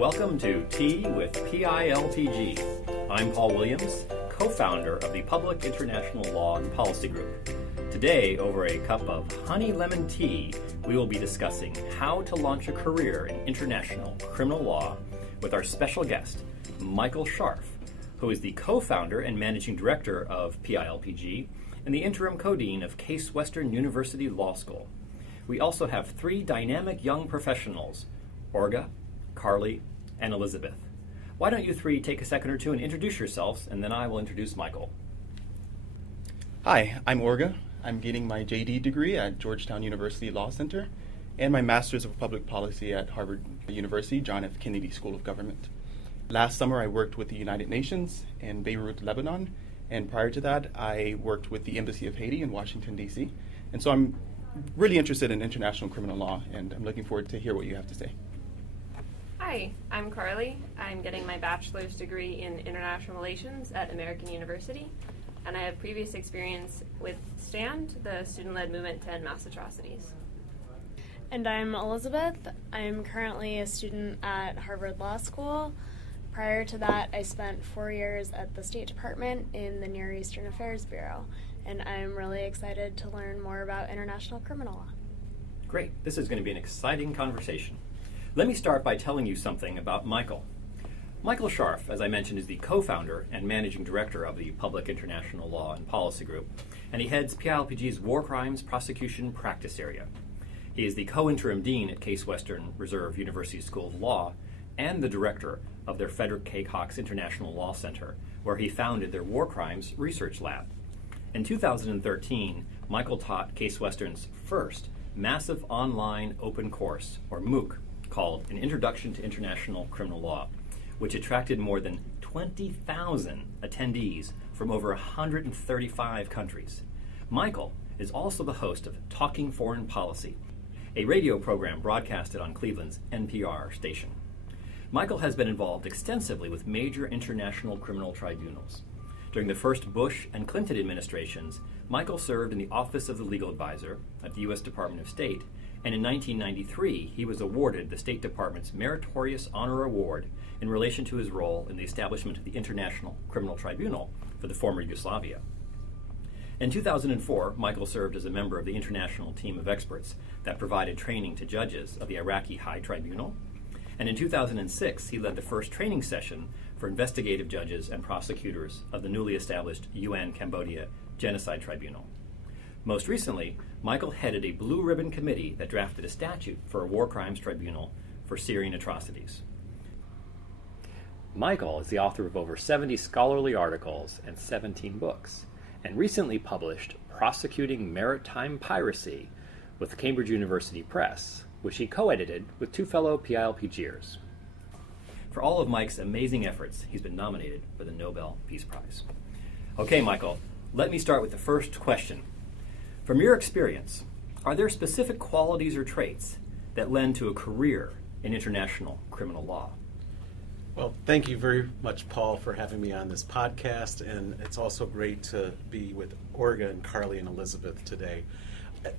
Welcome to Tea with PILPG. I'm Paul Williams, co-founder of the Public International Law and Policy Group. Today, over a cup of honey lemon tea, we will be discussing how to launch a career in international criminal law with our special guest, Michael Scharf, who is the co-founder and managing director of PILPG and the interim co-dean of Case Western University Law School. We also have three dynamic young professionals, Orga, Carly, and Elizabeth. Why don't you three take a second or two and introduce yourselves, and then I will introduce Michael. Hi, I'm Orga. I'm getting my JD degree at Georgetown University Law Center and my Master's of Public Policy at Harvard University John F. Kennedy School of Government. Last summer, I worked with the United Nations in Beirut, Lebanon, and prior to that, I worked with the Embassy of Haiti in Washington, D.C. And so I'm really interested in international criminal law, and I'm looking forward to hear what you have to say. Hi, I'm Carly. I'm getting my bachelor's degree in international relations at American University, and I have previous experience with STAND, the student-led movement to end mass atrocities. And I'm Elizabeth. I'm currently a student at Harvard Law School. Prior to that, I spent 4 years at the State Department in the Near Eastern Affairs Bureau, and I'm really excited to learn more about international criminal law. Great. This is going to be an exciting conversation. Let me start by telling you something about Michael. Michael Scharf, as I mentioned, is the co-founder and managing director of the Public International Law and Policy Group, and he heads PILPG's War Crimes Prosecution Practice Area. He is the co-interim dean at Case Western Reserve University School of Law and the director of their Frederick K. Cox International Law Center, where he founded their War Crimes Research Lab. In 2013, Michael taught Case Western's first massive online open course, or MOOC, called An Introduction to International Criminal Law, which attracted more than 20,000 attendees from over 135 countries. Michael is also the host of Talking Foreign Policy, a radio program broadcasted on Cleveland's NPR station. Michael has been involved extensively with major international criminal tribunals. During the first Bush and Clinton administrations, Michael served in the Office of the Legal Advisor at the U.S. Department of State, and in 1993 he was awarded the State Department's Meritorious Honor Award in relation to his role in the establishment of the International Criminal Tribunal for the former Yugoslavia. In 2004, Michael served as a member of the international team of experts that provided training to judges of the Iraqi High Tribunal, and in 2006 he led the first training session for investigative judges and prosecutors of the newly established UN Cambodia Genocide Tribunal. Most recently, Michael headed a blue ribbon committee that drafted a statute for a war crimes tribunal for Syrian atrocities. Michael is the author of over 70 scholarly articles and 17 books, and recently published Prosecuting Maritime Piracy with Cambridge University Press, which he co-edited with two fellow PILPGers. For all of Mike's amazing efforts, he's been nominated for the Nobel Peace Prize. Okay, Michael, let me start with the first question. From your experience, are there specific qualities or traits that lend to a career in international criminal law? Well, thank you very much, Paul, for having me on this podcast, and it's also great to be with Orga and Carly and Elizabeth today.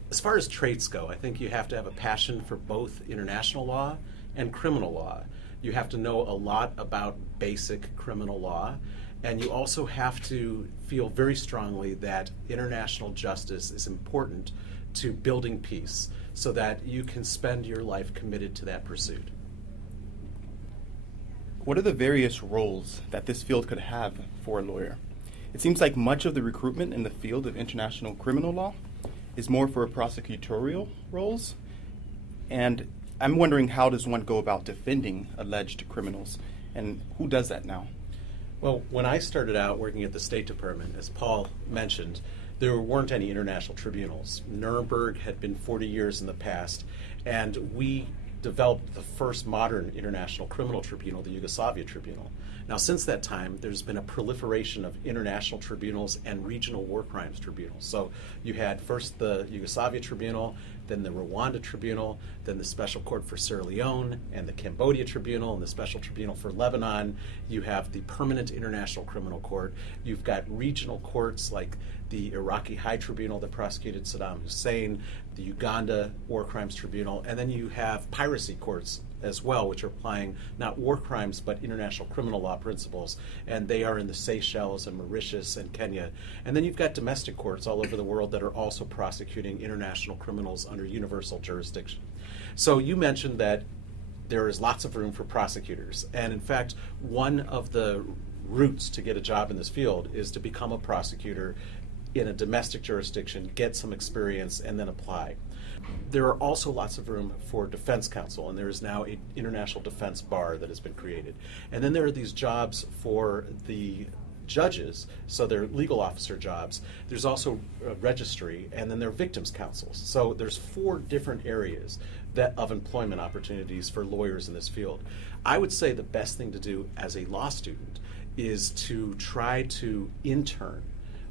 As far as traits go, I think you have to have a passion for both international law and criminal law. You have to know a lot about basic criminal law, and you also have to feel very strongly that international justice is important to building peace so that you can spend your life committed to that pursuit. What are the various roles that this field could have for a lawyer? It seems like much of the recruitment in the field of international criminal law is more for prosecutorial roles, and I'm wondering, how does one go about defending alleged criminals, and who does that now? Well, when I started out working at the State Department, as Paul mentioned, there weren't any international tribunals. Nuremberg had been 40 years in the past, and we developed the first modern international criminal tribunal, the Yugoslavia Tribunal. Now, since that time, there's been a proliferation of international tribunals and regional war crimes tribunals. So you had first the Yugoslavia Tribunal, then the Rwanda Tribunal, then the Special Court for Sierra Leone, and the Cambodia Tribunal, and the Special Tribunal for Lebanon. You have the Permanent International Criminal Court. You've got regional courts like the Iraqi High Tribunal that prosecuted Saddam Hussein, the Uganda War Crimes Tribunal, and then you have piracy courts as well, which are applying not war crimes but international criminal law principles, and they are in the Seychelles and Mauritius and Kenya. And then you've got domestic courts all over the world that are also prosecuting international criminals under universal jurisdiction. So you mentioned that there is lots of room for prosecutors, and in fact, one of the routes to get a job in this field is to become a prosecutor in a domestic jurisdiction, get some experience, and then apply. There are also lots of room for defense counsel, and there is now an international defense bar that has been created. And then there are these jobs for the judges, so they're legal officer jobs. There's also a registry, and then there are victims counsels. So there's 4 different areas of employment opportunities for lawyers in this field. I would say the best thing to do as a law student is to try to intern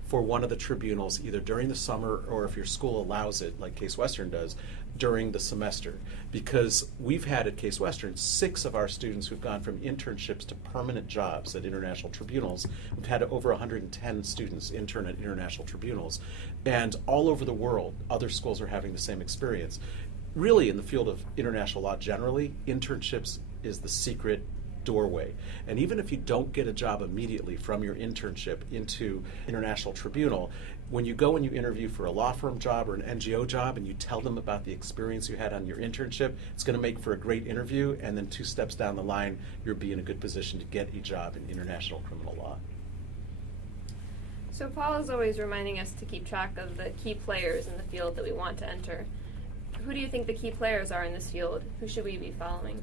for one of the tribunals either during the summer or, if your school allows it, like Case Western does, during the semester. Because we've had at Case Western 6 of our students who've gone from internships to permanent jobs at international tribunals. We've had over 110 students intern at international tribunals. And all over the world, other schools are having the same experience. Really, in the field of international law generally, internships is the secret doorway. And even if you don't get a job immediately from your internship into international tribunal, when you go and you interview for a law firm job or an NGO job and you tell them about the experience you had on your internship, it's going to make for a great interview, and then 2 steps down the line, you'll be in a good position to get a job in international criminal law. So Paul is always reminding us to keep track of the key players in the field that we want to enter. Who do you think the key players are in this field? Who should we be following?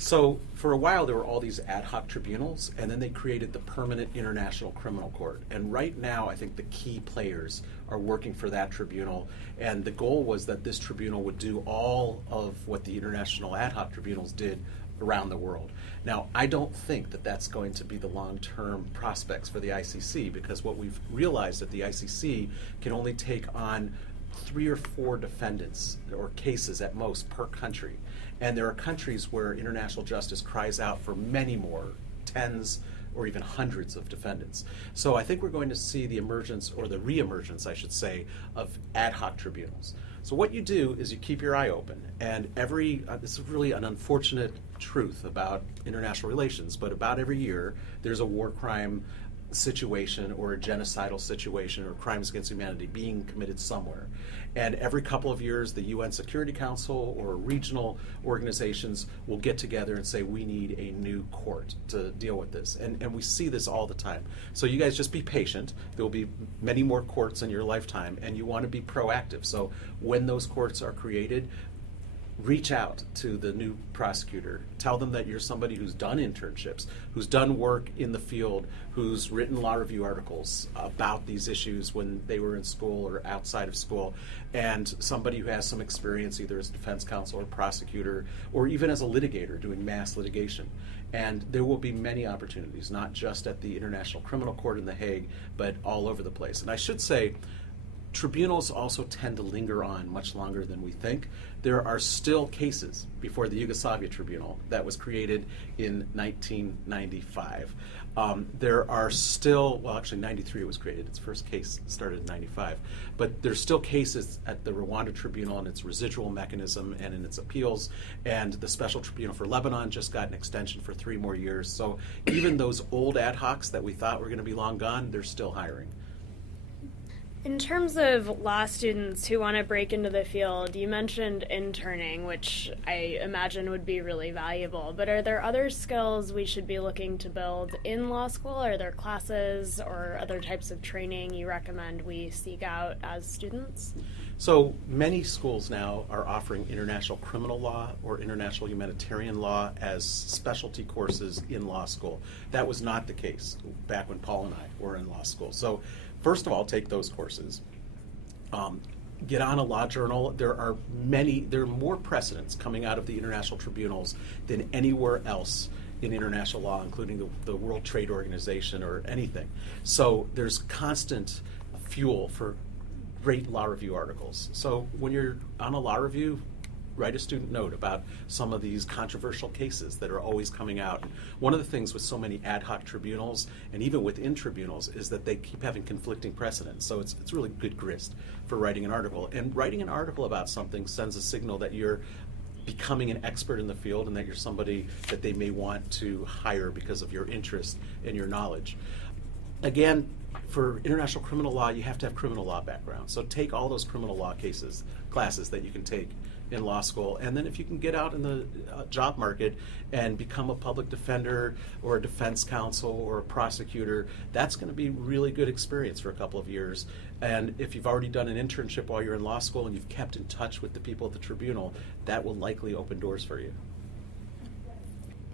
So for a while there were all these ad hoc tribunals, and then they created the Permanent International Criminal Court. And right now I think the key players are working for that tribunal, and the goal was that this tribunal would do all of what the international ad hoc tribunals did around the world. Now, I don't think that that's going to be the long-term prospects for the ICC, because what we've realized that the ICC can only take on 3 or 4 defendants or cases at most per country. And there are countries where international justice cries out for many more, tens or even hundreds of defendants. So I think we're going to see the emergence, or the re-emergence, I should say, of ad hoc tribunals. So what you do is you keep your eye open, and this is really an unfortunate truth about international relations, but about every year there's a war crime situation or a genocidal situation or crimes against humanity being committed somewhere. And every couple of years, the UN Security Council or regional organizations will get together and say, we need a new court to deal with this. And we see this all the time. So you guys just be patient. There will be many more courts in your lifetime, and you want to be proactive. So when those courts are created, reach out to the new prosecutor. Tell them that you're somebody who's done internships, who's done work in the field, who's written law review articles about these issues when they were in school or outside of school, and somebody who has some experience either as defense counsel or prosecutor, or even as a litigator doing mass litigation. And there will be many opportunities, not just at the International Criminal Court in The Hague, but all over the place. And I should say, tribunals also tend to linger on much longer than we think. There are still cases before the Yugoslavia Tribunal that was created in 1995. There are still, well, actually 93 it was created. Its first case started in 95. But there's still cases at the Rwanda Tribunal and its residual mechanism and in its appeals. And the Special Tribunal for Lebanon just got an extension for 3 more years. So even those old ad hocs that we thought were going to be long gone, they're still hiring. In terms of law students who want to break into the field, you mentioned interning, which I imagine would be really valuable. But are there other skills we should be looking to build in law school? Are there classes or other types of training you recommend we seek out as students? So many schools now are offering international criminal law or international humanitarian law as specialty courses in law school. That was not the case back when Paul and I were in law school. So first of all, take those courses. Get on a law journal. There are more precedents coming out of the international tribunals than anywhere else in international law, including the World Trade Organization or anything. So there's constant fuel for great law review articles. So when you're on a law review, write a student note about some of these controversial cases that are always coming out. And one of the things with so many ad hoc tribunals, and even within tribunals, is that they keep having conflicting precedents. So it's really good grist for writing an article. And writing an article about something sends a signal that you're becoming an expert in the field and that you're somebody that they may want to hire because of your interest and your knowledge. Again, for international criminal law, you have to have criminal law background. So take all those criminal law classes that you can take in law school, and then if you can get out in the job market and become a public defender or a defense counsel or a prosecutor, that's going to be really good experience for a couple of years. And if you've already done an internship while you're in law school and you've kept in touch with the people at the tribunal, that will likely open doors for you.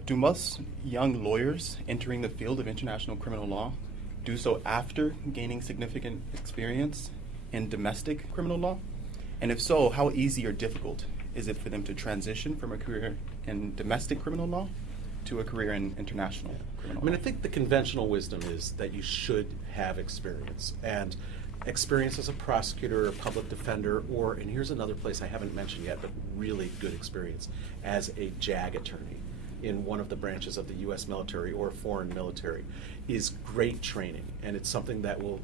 Do most young lawyers entering the field of international criminal law do so after gaining significant experience in domestic criminal law? And if so, how easy or difficult is it for them to transition from a career in domestic criminal law to a career in international criminal law? I think the conventional wisdom is that you should have experience. And experience as a prosecutor or public defender, or, and here's another place I haven't mentioned yet, but really good experience, as a JAG attorney in one of the branches of the U.S. military or foreign military, is great training, and it's something that will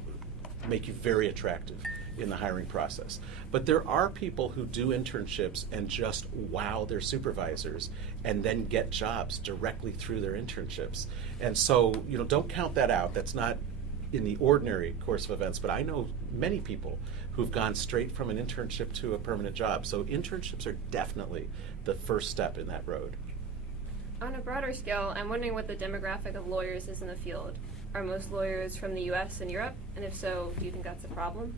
make you very attractive in the hiring process. But there are people who do internships and just wow their supervisors and then get jobs directly through their internships. And so, don't count that out. That's not in the ordinary course of events, but I know many people who've gone straight from an internship to a permanent job. So internships are definitely the first step in that road. On a broader scale, I'm wondering what the demographic of lawyers is in the field. Are most lawyers from the US and Europe? And if so, do you think that's a problem?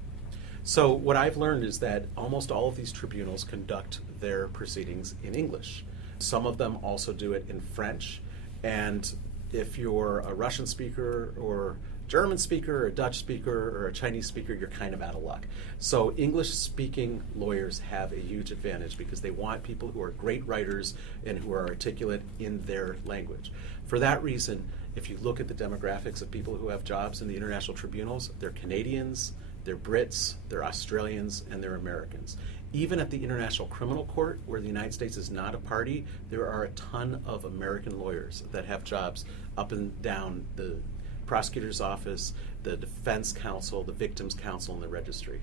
So what I've learned is that almost all of these tribunals conduct their proceedings in English. Some of them also do it in French. And if you're a Russian speaker or German speaker or a Dutch speaker or a Chinese speaker, you're kind of out of luck. So English-speaking lawyers have a huge advantage because they want people who are great writers and who are articulate in their language. For that reason, if you look at the demographics of people who have jobs in the international tribunals, they're Canadians, they're Brits, they're Australians, and they're Americans. Even at the International Criminal Court, where the United States is not a party, there are a ton of American lawyers that have jobs up and down the prosecutor's office, the defense counsel, the victims counsel, and the registry.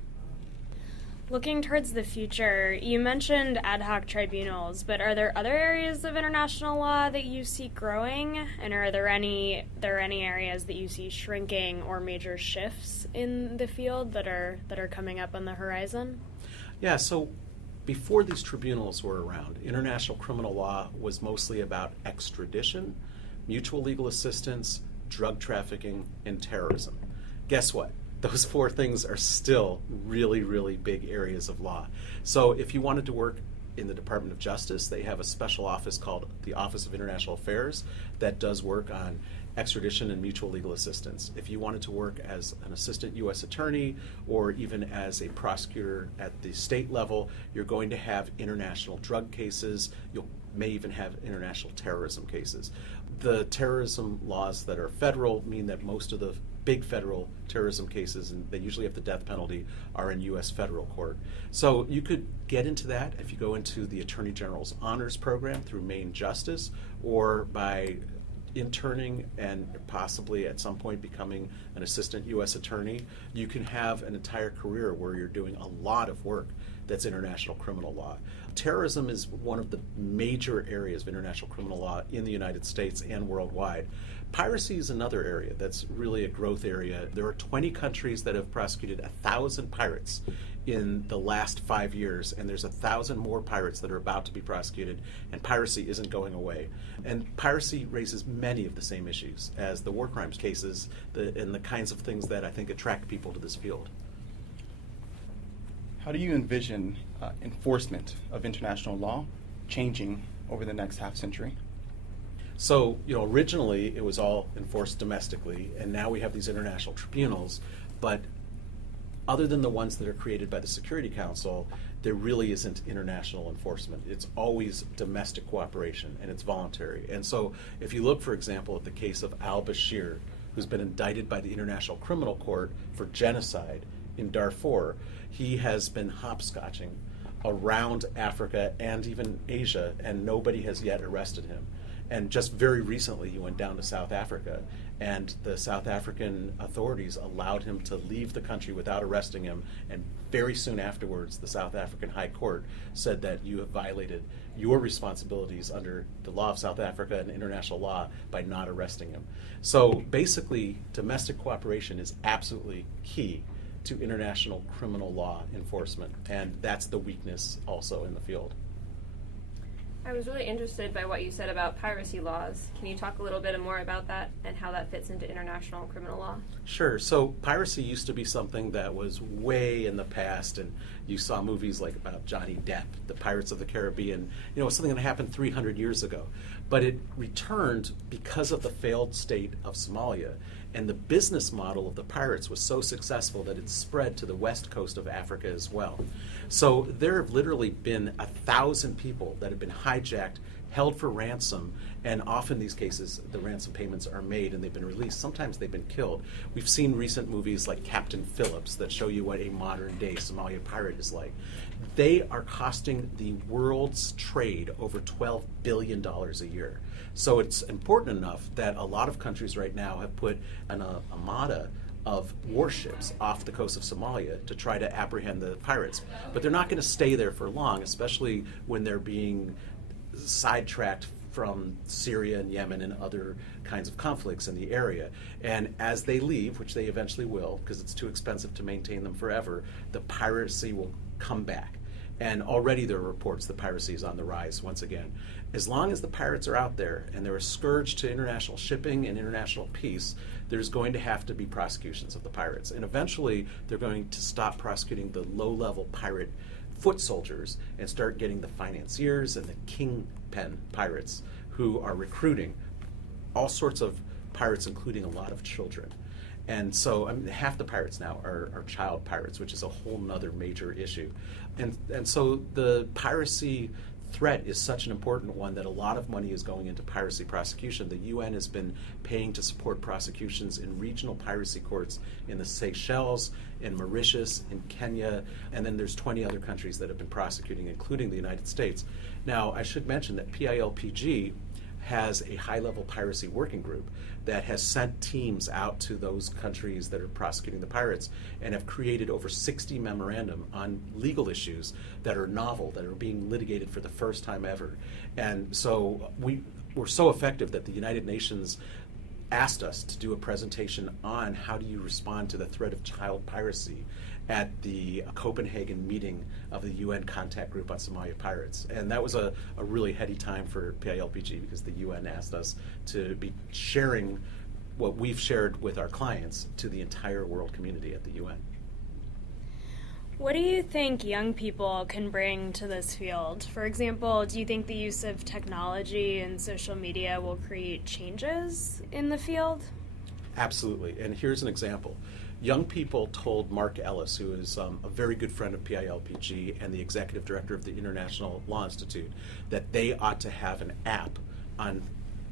Looking towards the future, you mentioned ad hoc tribunals, but are there other areas of international law that you see growing? And are there any areas that you see shrinking or major shifts in the field that are coming up on the horizon? Yeah, so before these tribunals were around, international criminal law was mostly about extradition, mutual legal assistance, drug trafficking, and terrorism. Guess what? Those four things are still really, really big areas of law. So if you wanted to work in the Department of Justice, they have a special office called the Office of International Affairs that does work on extradition and mutual legal assistance. If you wanted to work as an assistant U.S. attorney or even as a prosecutor at the state level, you're going to have international drug cases. You may even have international terrorism cases. The terrorism laws that are federal mean that most of the big federal terrorism cases, and they usually have the death penalty, are in U.S. federal court. So you could get into that if you go into the Attorney General's Honors Program through Maine Justice, or by interning and possibly at some point becoming an assistant U.S. attorney. You can have an entire career where you're doing a lot of work that's international criminal law. Terrorism is one of the major areas of international criminal law in the United States and worldwide. Piracy is another area that's really a growth area. There are 20 countries that have prosecuted 1,000 pirates in the last 5 years, and there's 1,000 more pirates that are about to be prosecuted, and piracy isn't going away. And piracy raises many of the same issues as the war crimes cases and the kinds of things that I think attract people to this field. How do you envision enforcement of international law changing over the next half century? So, originally it was all enforced domestically, and now we have these international tribunals, but other than the ones that are created by the Security Council, there really isn't international enforcement. It's always domestic cooperation, and it's voluntary. And so if you look, for example, at the case of al-Bashir, who's been indicted by the International Criminal Court for genocide in Darfur, he has been hopscotching around Africa and even Asia, and nobody has yet arrested him. And just very recently, he went down to South Africa, and the South African authorities allowed him to leave the country without arresting him. And very soon afterwards, the South African High Court said that you have violated your responsibilities under the law of South Africa and international law by not arresting him. So basically, domestic cooperation is absolutely key to international criminal law enforcement, and that's the weakness also in the field. I was really interested by what you said about piracy laws. Can you talk a little bit more about that and how that fits into international criminal law? Sure. So piracy used to be something that was way in the past, and you saw movies like about Johnny Depp, the Pirates of the Caribbean. You know, it was something that happened 300 years ago. But it returned because of the failed state of Somalia. And the business model of the pirates was so successful that it spread to the west coast of Africa as well. So there have literally been 1,000 people that have been hijacked, held for ransom, and often these cases the ransom payments are made and they've been released. Sometimes they've been killed. We've seen recent movies like Captain Phillips that show you what a modern day Somalia pirate is like. They are costing the world's trade over $12 billion a year. So it's important enough that a lot of countries right now have put an armada of warships off the coast of Somalia to try to apprehend the pirates. But they're not going to stay there for long, especially when they're being sidetracked from Syria and Yemen and other kinds of conflicts in the area. And as they leave, which they eventually will, because it's too expensive to maintain them forever, the piracy will come back. And already there are reports that piracy is on the rise once again. As long as the pirates are out there and they're a scourge to international shipping and international peace, there's going to have to be prosecutions of the pirates. And eventually they're going to stop prosecuting the low-level pirate foot soldiers and start getting the financiers and the kingpin pirates who are recruiting all sorts of pirates, including a lot of children. And so half the pirates now are child pirates, which is a whole nother major issue. And so the piracy threat is such an important one that a lot of money is going into piracy prosecution. The UN has been paying to support prosecutions in regional piracy courts in the Seychelles, in Mauritius, in Kenya, and then there's 20 other countries that have been prosecuting, including the United States. Now, I should mention that PILPG has a high-level piracy working group that has sent teams out to those countries that are prosecuting the pirates and have created over 60 memorandum on legal issues that are novel, that are being litigated for the first time ever. And so we're so effective that the United Nations asked us to do a presentation on how do you respond to the threat of child piracy at the Copenhagen meeting of the UN Contact Group on Somalia Pirates. And that was a really heady time for PILPG because the UN asked us to be sharing what we've shared with our clients to the entire world community at the UN. What do you think young people can bring to this field? For example, do you think the use of technology and social media will create changes in the field? Absolutely. And here's an example. Young people told Mark Ellis, who is a very good friend of PILPG and the executive director of the International Law Institute, that they ought to have an app on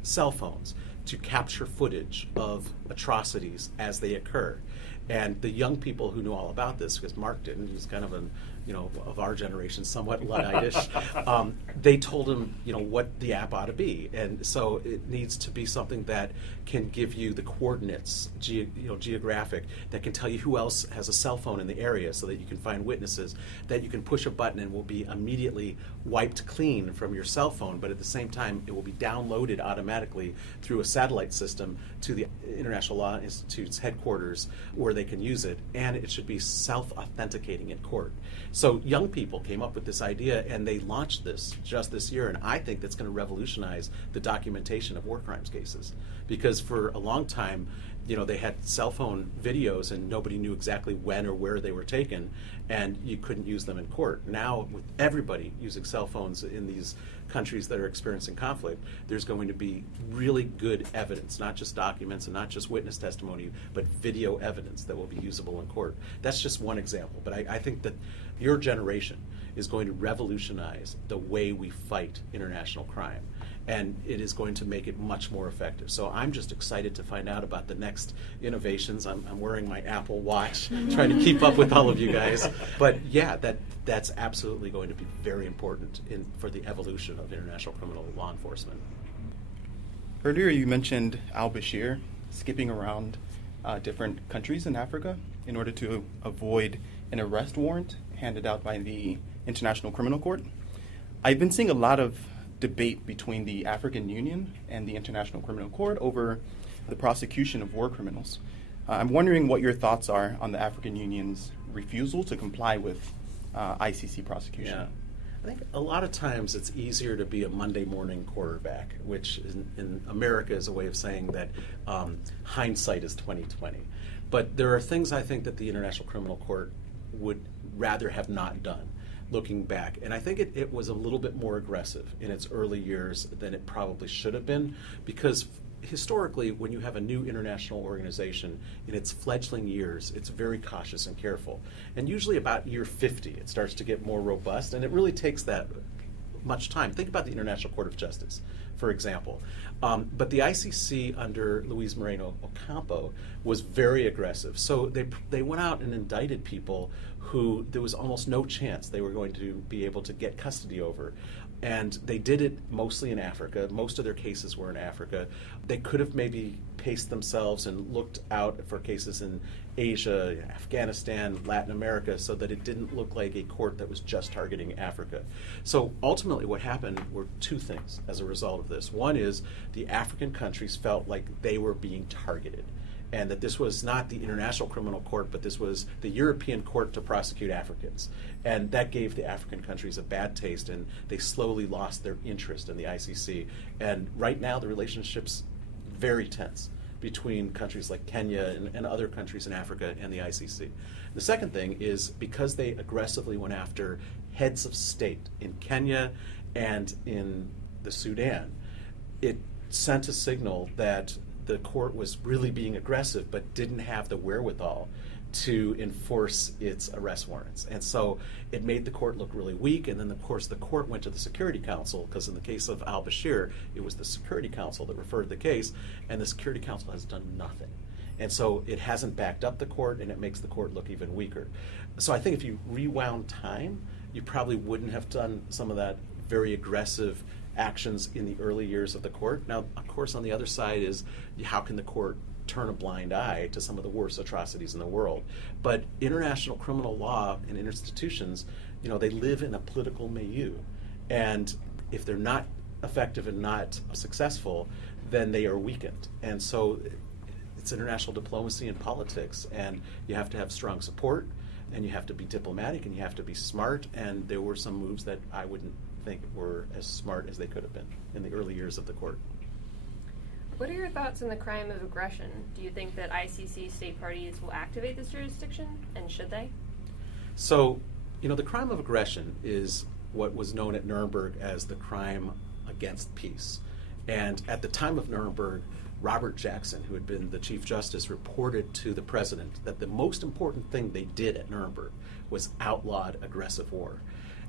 cell phones to capture footage of atrocities as they occur. And the young people who knew all about this, because Mark didn't, he's kind of of our generation, somewhat Luddite-ish, they told him, what the app ought to be. And so it needs to be something that can give you the coordinates, geographic, that can tell you who else has a cell phone in the area so that you can find witnesses, that you can push a button and will be immediately wiped clean from your cell phone, but at the same time, it will be downloaded automatically through a satellite system to the International Law Institute's headquarters where they can use it, and it should be self-authenticating in court. So young people came up with this idea, and they launched this just this year, and I think that's going to revolutionize the documentation of war crimes cases. Because for a long time, they had cell phone videos, and nobody knew exactly when or where they were taken, and you couldn't use them in court. Now, with everybody using cell phones in these countries that are experiencing conflict, there's going to be really good evidence, not just documents and not just witness testimony, but video evidence that will be usable in court. That's just one example, but I think that your generation is going to revolutionize the way we fight international crime, and it is going to make it much more effective. So I'm just excited to find out about the next innovations. I'm wearing my Apple Watch, trying to keep up with all of you guys. But yeah, that's absolutely going to be very important for the evolution of international criminal law enforcement. Earlier you mentioned al-Bashir skipping around different countries in Africa in order to avoid an arrest warrant handed out by the International Criminal Court. I've been seeing a lot of debate between the African Union and the International Criminal Court over the prosecution of war criminals. I'm wondering what your thoughts are on the African Union's refusal to comply with ICC prosecution. Yeah. I think a lot of times it's easier to be a Monday morning quarterback, which in America is a way of saying that hindsight is 20/20. But there are things I think that the International Criminal Court would rather have not done, looking back. And I think it was a little bit more aggressive in its early years than it probably should have been, because historically, when you have a new international organization in its fledgling years, it's very cautious and careful. And usually about year 50, it starts to get more robust, and it really takes that much time. Think about the International Court of Justice, for example. But the ICC under Luis Moreno Ocampo was very aggressive. So they went out and indicted people who there was almost no chance they were going to be able to get custody over. And they did it mostly in Africa. Most of their cases were in Africa. They could have maybe paced themselves and looked out for cases in Asia, Afghanistan, Latin America, so that it didn't look like a court that was just targeting Africa. So ultimately what happened were two things as a result of this. One is the African countries felt like they were being targeted, and that this was not the International Criminal Court, but this was the European Court to prosecute Africans. And that gave the African countries a bad taste, and they slowly lost their interest in the ICC. And right now, the relationship's very tense between countries like Kenya and other countries in Africa and the ICC. The second thing is because they aggressively went after heads of state in Kenya and in the Sudan, it sent a signal that the court was really being aggressive but didn't have the wherewithal to enforce its arrest warrants. And so it made the court look really weak, and then of course the court went to the Security Council, because in the case of al-Bashir, it was the Security Council that referred the case, and the Security Council has done nothing. And so it hasn't backed up the court, and it makes the court look even weaker. So I think if you rewound time, you probably wouldn't have done some of that very aggressive actions in the early years of the court. Now, of course, on the other side is how can the court turn a blind eye to some of the worst atrocities in the world? But international criminal law and institutions, they live in a political milieu. And if they're not effective and not successful, then they are weakened. And so it's international diplomacy and politics, and you have to have strong support, and you have to be diplomatic, and you have to be smart, and there were some moves that I wouldn't think were as smart as they could have been in the early years of the court. What are your thoughts on the crime of aggression? Do you think that ICC state parties will activate this jurisdiction, and should they? So, the crime of aggression is what was known at Nuremberg as the crime against peace. And at the time of Nuremberg, Robert Jackson, who had been the Chief Justice, reported to the President that the most important thing they did at Nuremberg was outlawed aggressive war.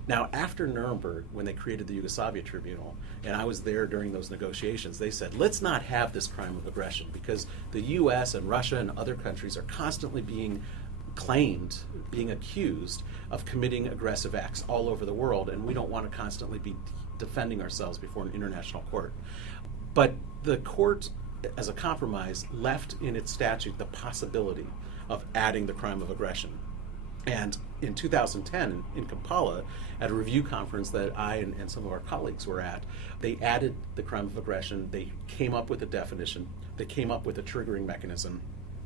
Now, after Nuremberg, when they created the Yugoslavia Tribunal, and I was there during those negotiations, they said, let's not have this crime of aggression, because the U.S. and Russia and other countries are constantly being accused of committing aggressive acts all over the world, and we don't want to constantly be defending ourselves before an international court. But the court, as a compromise, left in its statute the possibility of adding the crime of aggression. And in 2010, in Kampala, at a review conference that I and some of our colleagues were at, they added the crime of aggression. They came up with a definition. They came up with a triggering mechanism.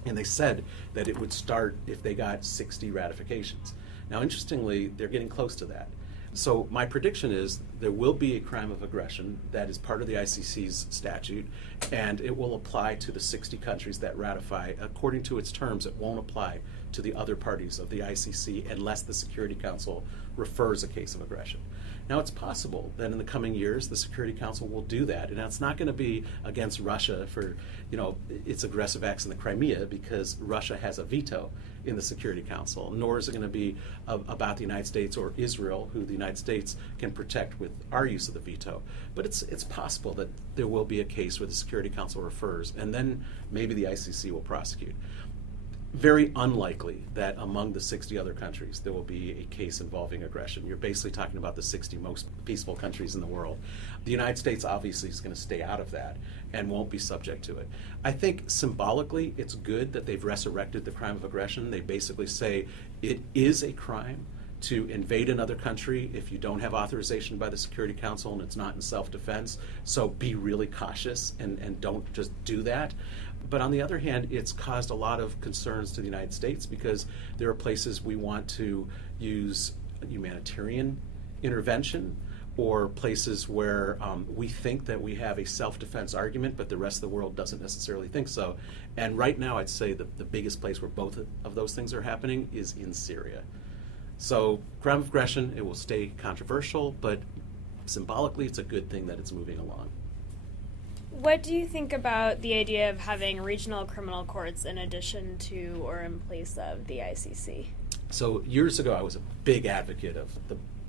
And they said that it would start if they got 60 ratifications. Now, interestingly, they're getting close to that. So my prediction is there will be a crime of aggression that is part of the ICC's statute, and it will apply to the 60 countries that ratify. According to its terms, it won't apply to the other parties of the ICC unless the Security Council refers a case of aggression. Now, it's possible that in the coming years the Security Council will do that, and it's not going to be against Russia for its aggressive acts in the Crimea, because Russia has a veto in the Security Council, nor is it going to be about the United States or Israel, who the United States can protect with our use of the veto. But it's possible that there will be a case where the Security Council refers, and then maybe the ICC will prosecute. very unlikely that among the 60 other countries there will be a case involving aggression. You're basically talking about the 60 most peaceful countries in the world. The United States obviously is going to stay out of that and won't be subject to it. I think symbolically it's good that they've resurrected the crime of aggression. They basically say it is a crime to invade another country if you don't have authorization by the Security Council and it's not in self-defense. So be really cautious and don't just do that. But on the other hand, it's caused a lot of concerns to the United States because there are places we want to use humanitarian intervention, or places where we think that we have a self-defense argument, but the rest of the world doesn't necessarily think so. And right now, I'd say the biggest place where both of those things are happening is in Syria. So crime of aggression, it will stay controversial, but symbolically, it's a good thing that it's moving along. What do you think about the idea of having regional criminal courts in addition to or in place of the ICC? So years ago, I was a big advocate of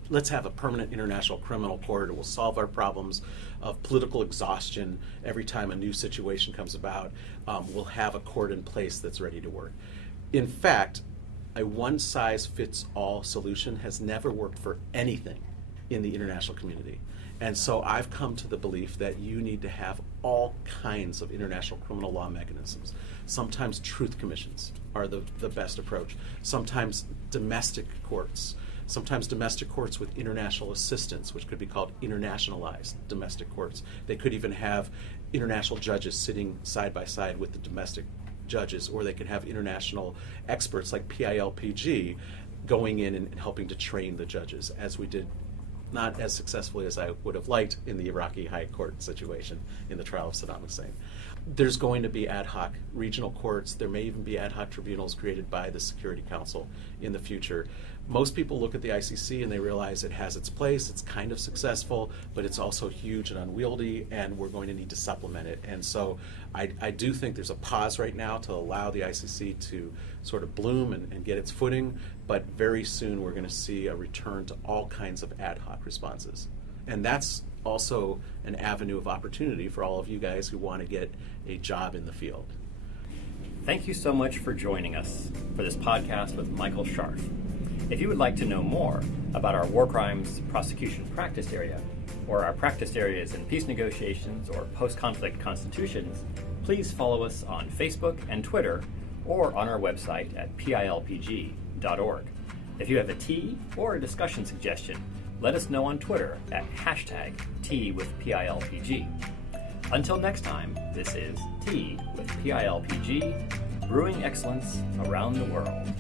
let's have a permanent international criminal court. It will solve our problems of political exhaustion every time a new situation comes about. We'll have a court in place that's ready to work. In fact, a one-size-fits-all solution has never worked for anything in the international community. And so I've come to the belief that you need to have all kinds of international criminal law mechanisms. Sometimes truth commissions are the best approach. Sometimes domestic courts. Sometimes domestic courts with international assistance, which could be called internationalized domestic courts. They could even have international judges sitting side by side with the domestic judges, or they could have international experts like PILPG going in and helping to train the judges, as we did not as successfully as I would have liked in the Iraqi High Court situation in the trial of Saddam Hussein. There's going to be ad hoc regional courts. There may even be ad hoc tribunals created by the Security Council in the future. Most people look at the ICC and they realize it has its place, it's kind of successful, but it's also huge and unwieldy, and we're going to need to supplement it. And so I do think there's a pause right now to allow the ICC to sort of bloom and get its footing, but very soon we're going to see a return to all kinds of ad hoc responses. And that's also an avenue of opportunity for all of you guys who want to get a job in the field. Thank you so much for joining us for this podcast with Michael Scharf. If you would like to know more about our war crimes prosecution practice area, or our practice areas in peace negotiations or post-conflict constitutions, please follow us on Facebook and Twitter, or on our website at pilpg.org. If you have a tea or a discussion suggestion, let us know on Twitter at #TeaWithPILPG. Until next time, this is Tea with PILPG, brewing excellence around the world.